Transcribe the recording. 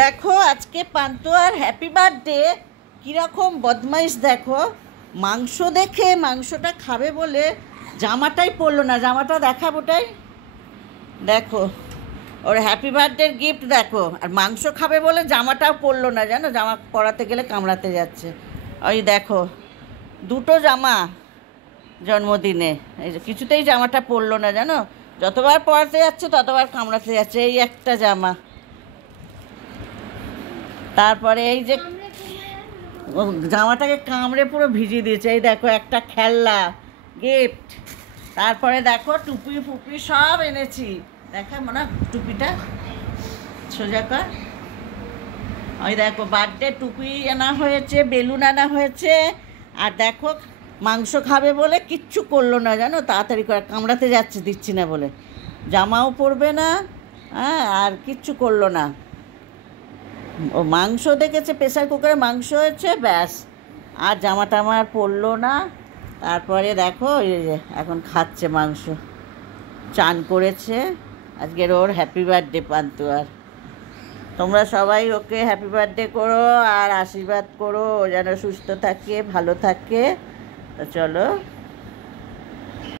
দেখো আজকে পান্তুয়ার happy birthday কীরকম বদমাইশ। দেখো মাংস দেখে মাংসটা খাবে বলে জামাটাই পরলো না। জামাটা দেখাবোটাই, দেখো ওর হ্যাপি বার্থডের গিফট দেখো। আর মাংস খাবে বলে জামাটাও পরলো না, জানো? জামা পরাতে গেলে কামড়াতে যাচ্ছে। ওই দেখো দুটো জামা জন্মদিনে, এই যে কিছুতেই জামাটা পরলো না, জানো? যতবার পরাতে যাচ্ছে ততবার কামড়াতে যাচ্ছে। এই একটা জামা, তারপরে এই যে ও জামাটাকে কামড়ে পুরো ভিজিয়ে দিয়েছে। এই দেখো একটা খেলনা গিফট। তারপরে দেখো টুপি ফুপি সব এনেছি। দেখা মনে টুপিটা সোজা কর। ওই দেখো বার্থডে টুপি আনা হয়েছে, বেলুন আনা হয়েছে। আর দেখো মাংস খাবে বলে কিচ্ছু করলো না, জানো? তাড়াতাড়ি করে কামড়াতে যাচ্ছে, দিচ্ছি না বলে। জামাও পরবে না, হ্যাঁ, আর কিচ্ছু করলো না। ও মাংস দেখেছে, প্রেসার কুকারে মাংস হয়েছে, ব্যাস। আর জামা টামা আর পরলো না। তারপরে দেখো এই যে এখন খাচ্ছে মাংস। চান করেছে। আজকের ওর হ্যাপি বার্থডে পান্তুয়ার। তোমরা সবাই ওকে হ্যাপি বার্থডে করো আর আশীর্বাদ করো ও যেন সুস্থ থাকে, ভালো থাকে। তো চলো।